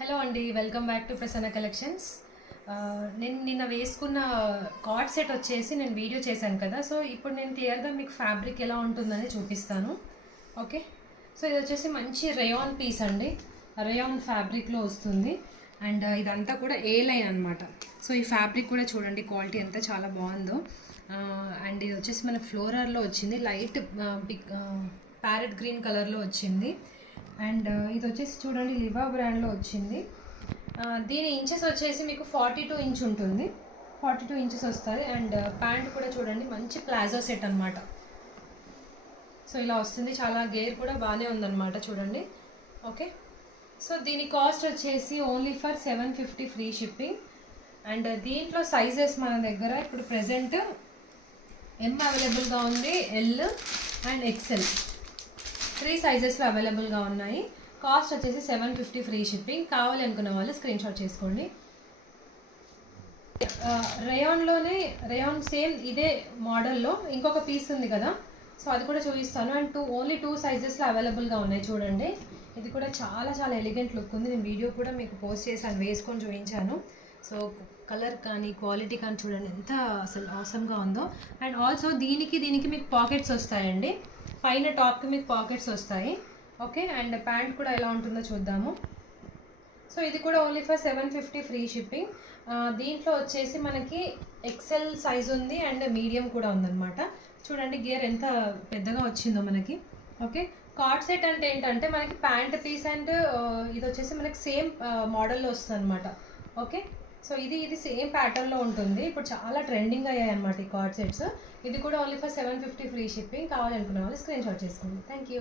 Hello అండి, welcome back to Prasanna collections. నేను నిన్న వేసుకున్న కార్డ్ సెట్ వచ్చేసి నేను వీడియో చేశాను కదా. సో ఇప్పుడు నేను క్లియర్గా మీకు ఫ్యాబ్రిక్ ఎలా ఉంటుందని చూపిస్తాను. ఓకే, సో ఇది వచ్చేసి మంచి రేయాన్ పీస్ అండి, రేయాన్ ఫ్యాబ్రిక్లో వస్తుంది. అండ్ ఇదంతా కూడా ఏ లైన్ అనమాట. సో ఈ ఫ్యాబ్రిక్ కూడా చూడండి, క్వాలిటీ ఎంత చాలా బాగుందో. అండ్ ఇది వచ్చేసి మన ఫ్లోరర్లో వచ్చింది, లైట్ ప్యారెట్ గ్రీన్ కలర్లో వచ్చింది. అండ్ ఇది వచ్చేసి చూడండి, లివా బ్రాండ్లో వచ్చింది. దీని ఇంచెస్ వచ్చేసి మీకు 42 ఇంచ్ ఉంటుంది, 42 ఇంచెస్ వస్తాయి. అండ్ ప్యాంట్ కూడా చూడండి, మంచి ప్లాజో సెట్ అనమాట. సో ఇలా వస్తుంది, చాలా గేర్ కూడా బాగానే ఉందన్నమాట చూడండి. ఓకే, సో దీని కాస్ట్ వచ్చేసి only for 750 free shipping. And దీంట్లో సైజెస్ మన దగ్గర ఇప్పుడు ప్రెజెంట్ ఎం అవైలబుల్గా ఉంది, ఎల్ అండ్ ఎక్సెల్ 3 సైజెస్లో అవైలబుల్గా ఉన్నాయి. కాస్ట్ వచ్చేసి 750 ఫ్రీ షిప్పింగ్. కావాలి అనుకున్న వాళ్ళు స్క్రీన్ షాట్ చేసుకోండి. రేయాన్ సేమ్ ఇదే మోడల్లో ఇంకొక పీస్ ఉంది కదా, సో అది కూడా చూపిస్తాను. అండ్ ఓన్లీ 2 సైజెస్లో అవైలబుల్గా ఉన్నాయి చూడండి. ఇది కూడా చాలా చాలా ఎలిగెంట్ లుక్ ఉంది. నేను వీడియో కూడా మీకు పోస్ట్ చేశాను, వేసుకొని చూపించాను. సో కలర్ కానీ క్వాలిటీ కానీ చూడండి ఎంత అసలు ఆసమ్గా ఉందో. అండ్ ఆల్సో దీనికి మీకు పాకెట్స్ వస్తాయండి, పైన టాప్కి మీకు పాకెట్స్ వస్తాయి. ఓకే, అండ్ ప్యాంట్ కూడా ఎలా ఉంటుందో చూద్దాము. సో ఇది కూడా ఓన్లీ ఫర్ 750 ఫ్రీ షిప్పింగ్. దీంట్లో వచ్చేసి మనకి ఎక్సెల్ సైజ్ ఉంది అండ్ మీడియం కూడా ఉందన్నమాట. చూడండి గేర్ ఎంత పెద్దగా వచ్చిందో మనకి. ఓకే, కార్డ్ సెట్ అంటే ఏంటంటే మనకి ప్యాంట్ పీస్ అండ్ ఇది వచ్చేసి మనకి సేమ్ మోడల్లో వస్తుంది అనమాట. ఓకే, సో ఇది సేమ్ ప్యాటర్న్లో ఉంటుంది. ఇప్పుడు చాలా ట్రెండింగ్ అయ్యాయి అనమాట ఈ కార్డ్ సెట్స్. ఇది కూడా ఓన్లీ ఫర్ 750 ఫ్రీ షిప్పింగ్. కావాలనుకునే వాళ్ళు స్క్రీన్ షాట్ చేసుకోండి. Thank you.